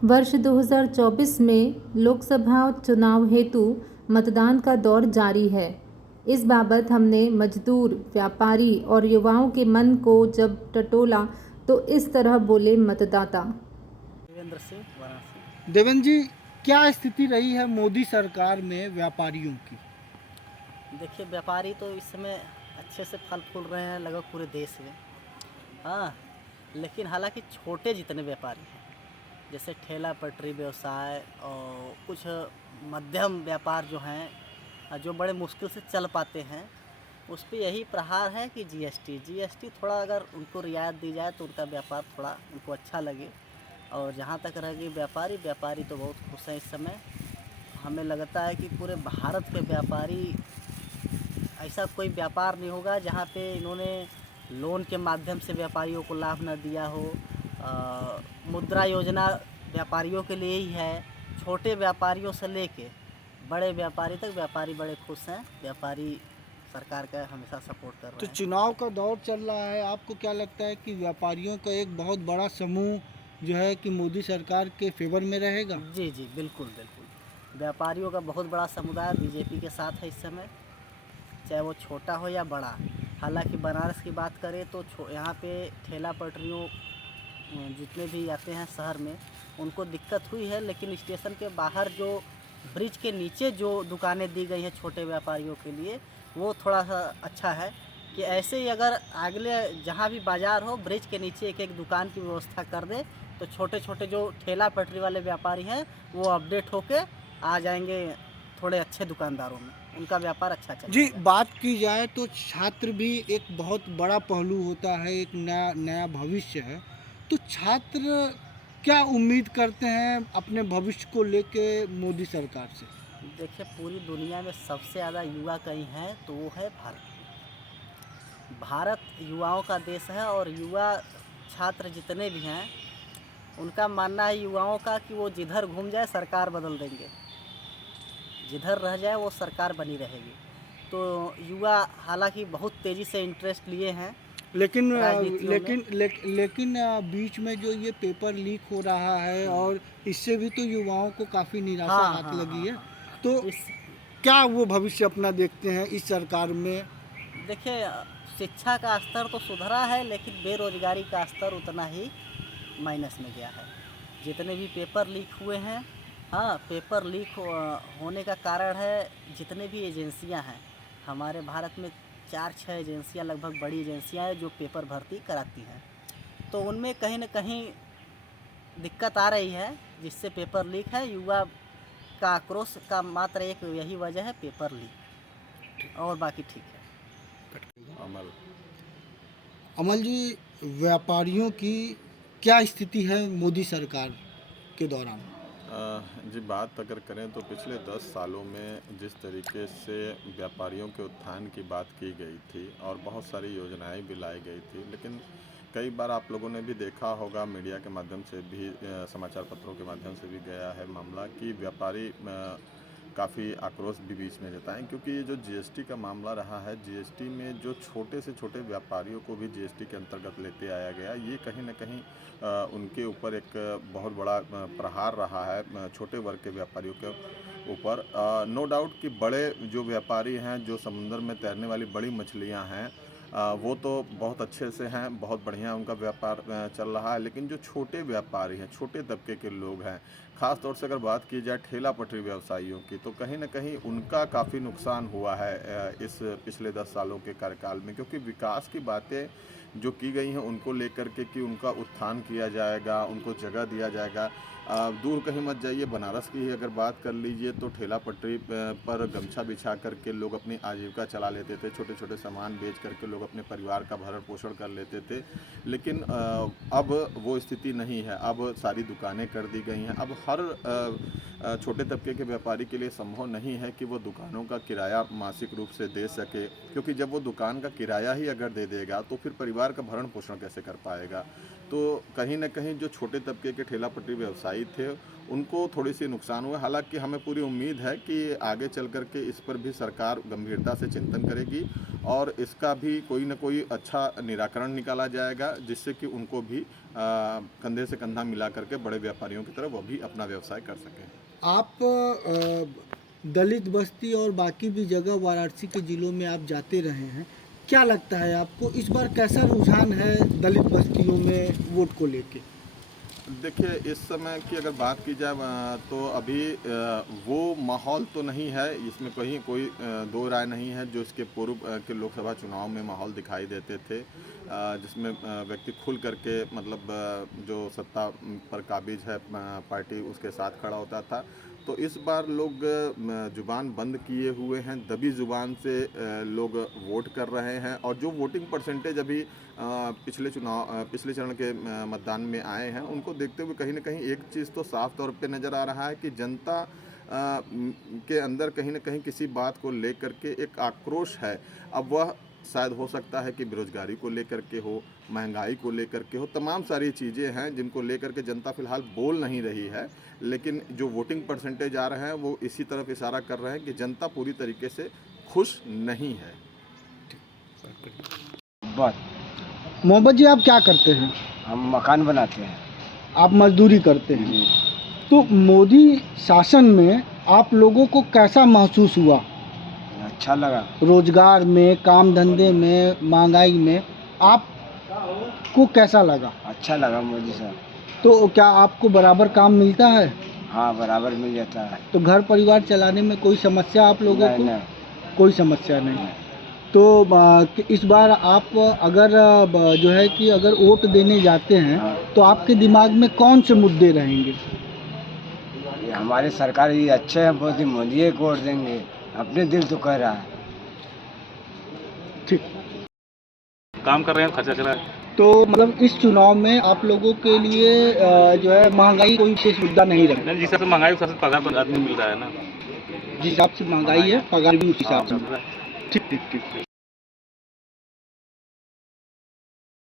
वर्ष 2024 में लोकसभा चुनाव हेतु मतदान का दौर जारी है। इस बाबत हमने मजदूर, व्यापारी और युवाओं के मन को जब टटोला तो इस तरह बोले मतदाता। देवेंद्र सिंह, वाराणसी। देवेंद्र जी, क्या स्थिति रही है मोदी सरकार में व्यापारियों की? देखिए, व्यापारी तो इस समय अच्छे से फल फूल रहे हैं लगभग पूरे देश में। हाँ, लेकिन हालांकि छोटे जितने व्यापारी हैं, जैसे ठेला पटरी व्यवसाय और कुछ मध्यम व्यापार जो हैं, जो बड़े मुश्किल से चल पाते हैं, उस पे यही प्रहार है कि जीएसटी थोड़ा अगर उनको रियायत दी जाए तो उनका व्यापार थोड़ा उनको अच्छा लगे। और जहाँ तक रह गई व्यापारी तो बहुत खुश हैं इस समय। हमें लगता है कि पूरे भारत के व्यापारी, ऐसा कोई व्यापार नहीं होगा जहाँ पे इन्होंने लोन के माध्यम से व्यापारियों को लाभ न दिया हो। मुद्रा योजना व्यापारियों के लिए ही है। छोटे व्यापारियों से लेके बड़े व्यापारी तक व्यापारी बड़े खुश हैं। व्यापारी सरकार का हमेशा सपोर्ट कर तो रहे हैं। चुनाव का दौर चल रहा है, आपको क्या लगता है कि व्यापारियों का एक बहुत बड़ा समूह जो है कि मोदी सरकार के फेवर में रहेगा? जी जी, बिल्कुल बिल्कुल। व्यापारियों का बहुत बड़ा समुदाय बीजेपी के साथ है इस समय, चाहे वो छोटा हो या बड़ा। हालांकि बनारस की बात करें तो यहाँ पे ठेला पटरियों जितने भी आते हैं शहर में, उनको दिक्कत हुई है, लेकिन स्टेशन के बाहर जो ब्रिज के नीचे जो दुकानें दी गई हैं छोटे व्यापारियों के लिए, वो थोड़ा सा अच्छा है कि ऐसे ही अगर अगले जहाँ भी बाज़ार हो, ब्रिज के नीचे एक एक दुकान की व्यवस्था कर दे तो छोटे छोटे जो ठेला पटरी वाले व्यापारी हैं वो अपडेट होके आ जाएंगे थोड़े अच्छे दुकानदारों में, उनका व्यापार अच्छा जी, चलेगा। बात की जाए तो छात्र भी एक बहुत बड़ा पहलू होता है, एक नया नया भविष्य है। तो छात्र क्या उम्मीद करते हैं अपने भविष्य को लेके मोदी सरकार से? देखिए, पूरी दुनिया में सबसे ज़्यादा युवा कहीं हैं तो वो है भारत। भारत युवाओं का देश है और युवा छात्र जितने भी हैं, उनका मानना है युवाओं का कि वो जिधर घूम जाए सरकार बदल देंगे, जिधर रह जाए वो सरकार बनी रहेगी। तो युवा हालांकि बहुत तेज़ी से इंटरेस्ट लिए हैं लेकिन राजनीतियों में। बीच में जो ये पेपर लीक हो रहा है हम्म, और इससे भी तो युवाओं को काफ़ी निराशा हाँ हाथ हाँ लगी हाँ है। हाँ। तो इस क्या वो भविष्य अपना देखते हैं इस सरकार में? देखिए, शिक्षा का स्तर तो सुधरा है, लेकिन बेरोजगारी का स्तर उतना ही माइनस में गया है। जितने भी पेपर लीक हुए हैं, हाँ, पेपर लीक होने का कारण है जितने भी एजेंसियां हैं हमारे भारत में, 4-6 एजेंसियां लगभग बड़ी एजेंसियां हैं जो पेपर भर्ती कराती हैं। तो उनमें कहीं ना कहीं दिक्कत आ रही है जिससे पेपर लीक है। युवा का आक्रोश का मात्र एक यही वजह है, पेपर लीक, और बाकी ठीक है। अमल। अमल जी, व्यापारियों की क्या स्थिति है मोदी सरकार के दौरान? जी, बात अगर करें तो पिछले 10 सालों में जिस तरीके से व्यापारियों के उत्थान की बात की गई थी और बहुत सारी योजनाएं भी लाई गई थी, लेकिन कई बार आप लोगों ने भी देखा होगा, मीडिया के माध्यम से भी समाचार पत्रों के माध्यम से भी गया है मामला कि व्यापारी काफ़ी आक्रोश भी बीच में जताएं, क्योंकि ये जो जीएसटी का मामला रहा है, जीएसटी में जो छोटे से छोटे व्यापारियों को भी जीएसटी के अंतर्गत लेते आया गया, ये कहीं ना कहीं उनके ऊपर एक बहुत बड़ा प्रहार रहा है छोटे वर्ग के व्यापारियों के ऊपर। नो डाउट कि बड़े जो व्यापारी हैं, जो समुंदर में तैरने वाली बड़ी मछलियां हैं, वो तो बहुत अच्छे से हैं, बहुत बढ़िया उनका व्यापार चल रहा है, लेकिन जो छोटे व्यापारी हैं, छोटे तबके के लोग हैं, ख़ास तौर से अगर बात की जाए ठेला पटरी व्यवसायियों की, तो कहीं न कहीं उनका काफ़ी नुकसान हुआ है इस पिछले 10 सालों के कार्यकाल में, क्योंकि विकास की बातें जो की गई हैं उनको लेकर के कि उनका उत्थान किया जाएगा, उनको जगह दिया जाएगा। दूर कहीं मत जाइए, बनारस की ही अगर बात कर लीजिए तो ठेला पटरी पर गमछा बिछा करके लोग अपनी आजीविका चला लेते थे, छोटे छोटे सामान बेच करके लोग अपने परिवार का भरण पोषण कर लेते थे। लेकिन अब वो स्थिति नहीं है, अब सारी दुकानें कर दी गई हैं। अब हर छोटे तबके के व्यापारी के लिए संभव नहीं है कि वो दुकानों का किराया मासिक रूप से दे सके, क्योंकि जब वो दुकान का किराया ही अगर दे देगा तो फिर परिवार का भरण पोषण कैसे कर पाएगा। तो कहीं न कहीं जो छोटे तबके के ठेला पटरी व्यवसायी थे उनको थोड़ी सी नुकसान हुआ। हालांकि हमें पूरी उम्मीद है कि आगे चल कर के इस पर भी सरकार गंभीरता से चिंतन करेगी और इसका भी कोई न कोई अच्छा निराकरण निकाला जाएगा, जिससे कि उनको भी कंधे से कंधा मिला करके बड़े व्यापारियों की तरह वो भी अपना व्यवसाय कर सकें। आप दलित बस्ती और बाकी भी जगह वाराणसी के ज़िलों में आप जाते रहे हैं, क्या लगता है आपको इस बार कैसा रुझान है दलित बस्तियों में वोट को लेके? देखिए, इस समय की अगर बात की जाए तो अभी वो माहौल तो नहीं है, इसमें कहीं कोई दो राय नहीं है जो इसके पूर्व के लोकसभा चुनाव में माहौल दिखाई देते थे, जिसमें व्यक्ति खुल करके मतलब जो सत्ता पर काबिज है पार्टी उसके साथ खड़ा होता था। तो इस बार लोग जुबान बंद किए हुए हैं, दबी जुबान से लोग वोट कर रहे हैं और जो वोटिंग परसेंटेज अभी पिछले चरण के मतदान में आए हैं उनको देखते हुए कहीं ना कहीं एक चीज़ तो साफ तौर पे नज़र आ रहा है कि जनता के अंदर कहीं ना कहीं किसी बात को लेकर के एक आक्रोश है। अब वह शायद हो सकता है कि बेरोजगारी को लेकर के हो, महंगाई को लेकर के हो, तमाम सारी चीज़ें हैं जिनको लेकर के जनता फिलहाल बोल नहीं रही है, लेकिन जो वोटिंग परसेंटेज आ रहे हैं वो इसी तरफ इशारा कर रहे हैं कि जनता पूरी तरीके से खुश नहीं है। मोहम्मद जी, आप क्या करते हैं? हम मकान बनाते हैं आप मजदूरी करते हैं। जी। तो मोदी शासन में आप लोगों को कैसा महसूस हुआ? अच्छा लगा। रोजगार में, काम धंधे में, महंगाई में आपको कैसा लगा? अच्छा लगा मोदी साहब। तो क्या आपको बराबर काम मिलता है? हाँ, बराबर मिल जाता है। तो घर परिवार चलाने में कोई समस्या आप लोगों को? नहीं। कोई समस्या नहीं। तो इस बार आप अगर जो है कि अगर वोट देने जाते हैं हाँ। तो आपके दिमाग में कौन से मुद्दे रहेंगे? ये हमारे सरकार ये अच्छे हैं, बहुत ही मोदी को वोट देंगे, अपने दिल तो कह रहा है। ठीक। काम कर रहे हैं, खर्चा चला है। तो मतलब इस चुनाव में आप लोगों के लिए जो है महंगाई कोई विशेष मुद्दा नहीं रहा? जिस हिसाब से महंगाई उस हिसाब से पगार पर आदमी मिल रहा है ना। जिस हिसाब से महंगाई है पगार भी उस हिसाब से। हाँ, ठीक ठीक ठीक।